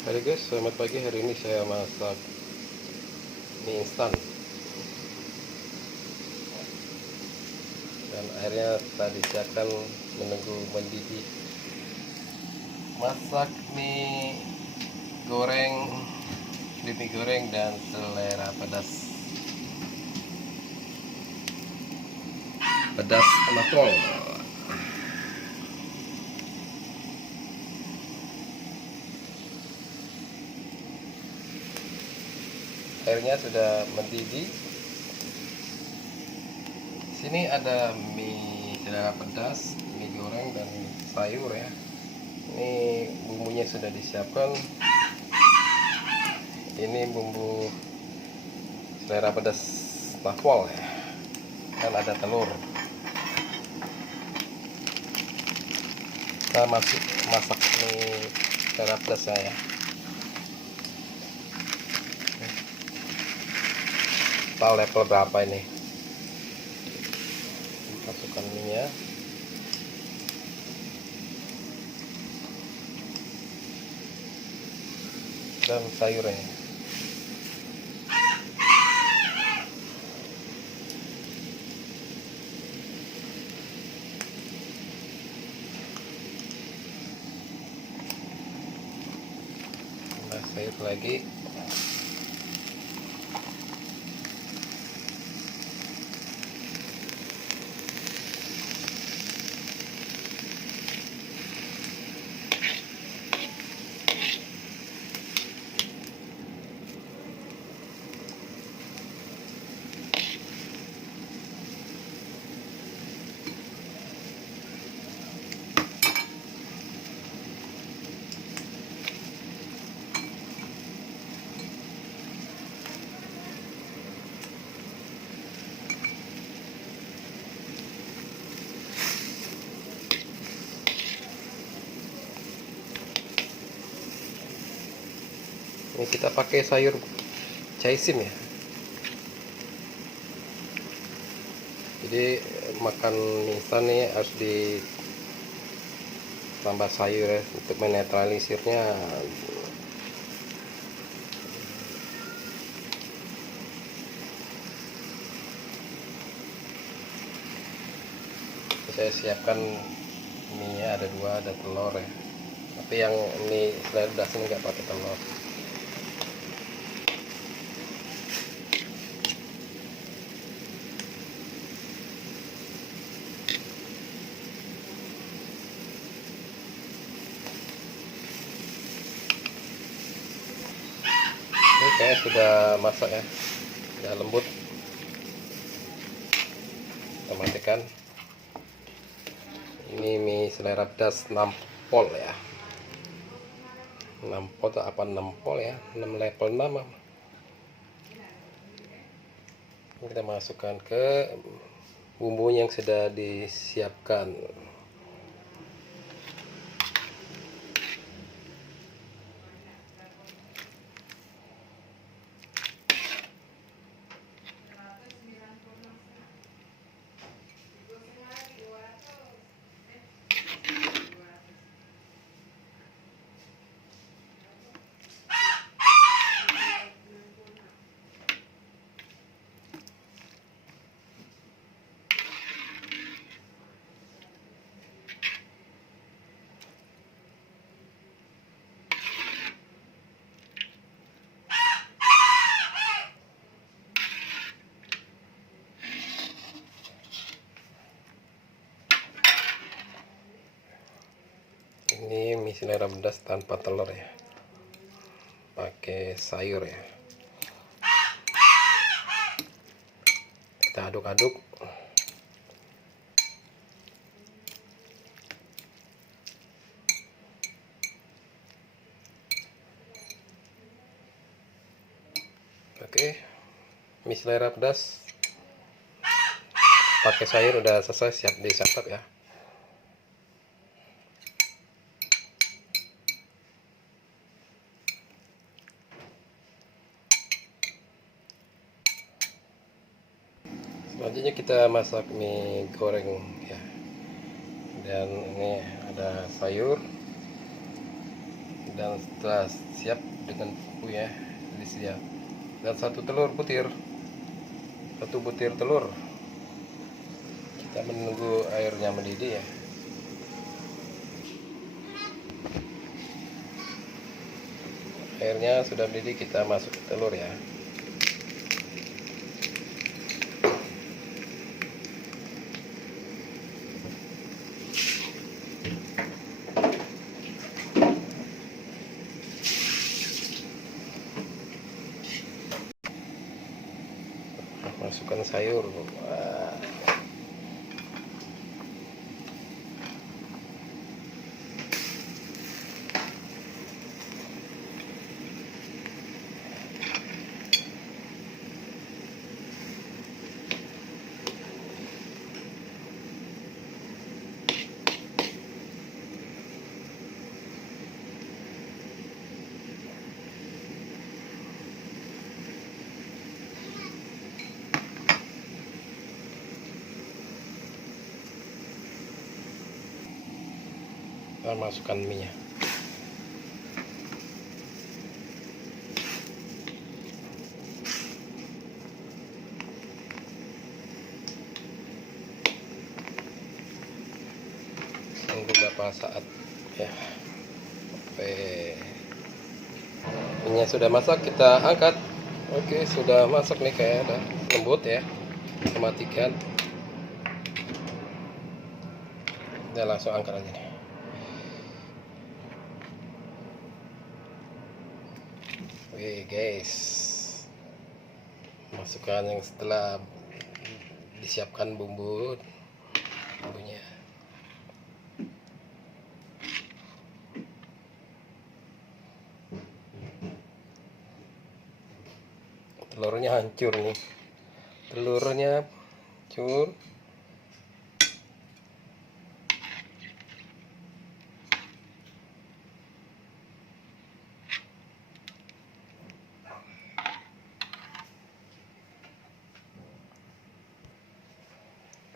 Hai guys, selamat pagi. Hari ini saya masak mie instan dan airnya tadi siapkan menunggu mendidih. Masak goreng, mie goreng dan selera pedas makol. Airnya sudah mendidih. Sini ada mie selera pedas, mie goreng dan sayur ya. Ini bumbunya sudah disiapkan. Ini bumbu selera pedas makol ya. Dan ada telur. Kita masak mie selera pedasnya ya. Tahu level berapa ini? Masukkan minyak dan sayurnya. Nah, sayur lagi. Ini kita pakai sayur caisim ya. Jadi makan mie instan nih harus ditambah sayur ya untuk menetralisirnya. Saya siapkan mie nya ada dua, ada telur ya. Tapi yang mie selera pedas ini nggak pakai telur. Ini kayaknya sudah masak ya, sudah lembut. Kita matikan. Ini mie selera pedas 6 pol ya. 6 pol atau apa 6 pol ya, 6 level 6. Kita masukkan ke bumbu yang sudah disiapkan. Ini mie selera pedas tanpa telur ya, pakai sayur ya. Kita aduk-aduk. Oke, mie selera pedas pakai sayur udah selesai, siap disantap ya. Selanjutnya kita masak mie goreng ya. Dan ini ada sayur Dan setelah siap dengan bumbu ya, siap. Dan satu butir telur. Kita menunggu airnya mendidih ya. Airnya sudah mendidih, kita masuk telur ya. Masukkan sayur. Wah. Kita masukkan minyak. Tunggu beberapa saat ya. Oke, minyak sudah masak, kita angkat. Oke, sudah masak nih, kayak ada lembut ya. Kita matikan. Kita langsung angkat aja nih. Oke guys, masukkan yang setelah disiapkan bumbunya. Telurnya hancur nih, telurnya hancur.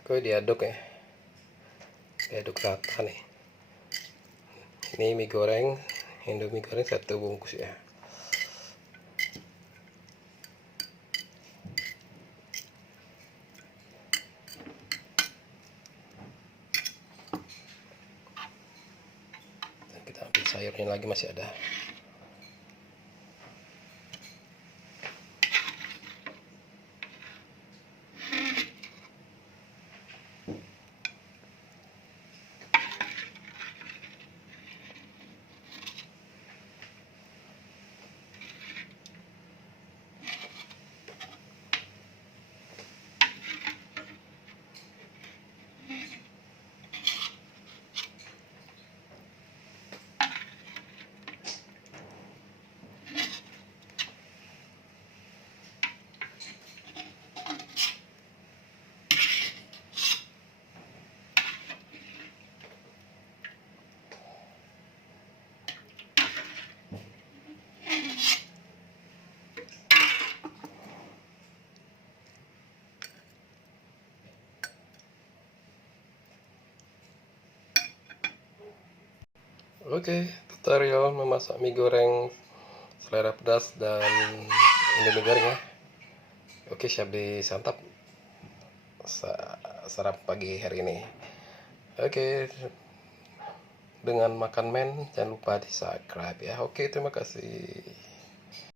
Kok diaduk ya, diaduk rata nih. Ini mie goreng, Indomie goreng 1 bungkus ya. Dan kita ambil sayurnya lagi, masih ada. Oke, tutorial memasak mie goreng selera pedas dan Indomie goreng ya. Oke, siap disantap sarap pagi hari ini. Oke, dengan makan men, jangan lupa di subscribe ya. Oke, terima kasih.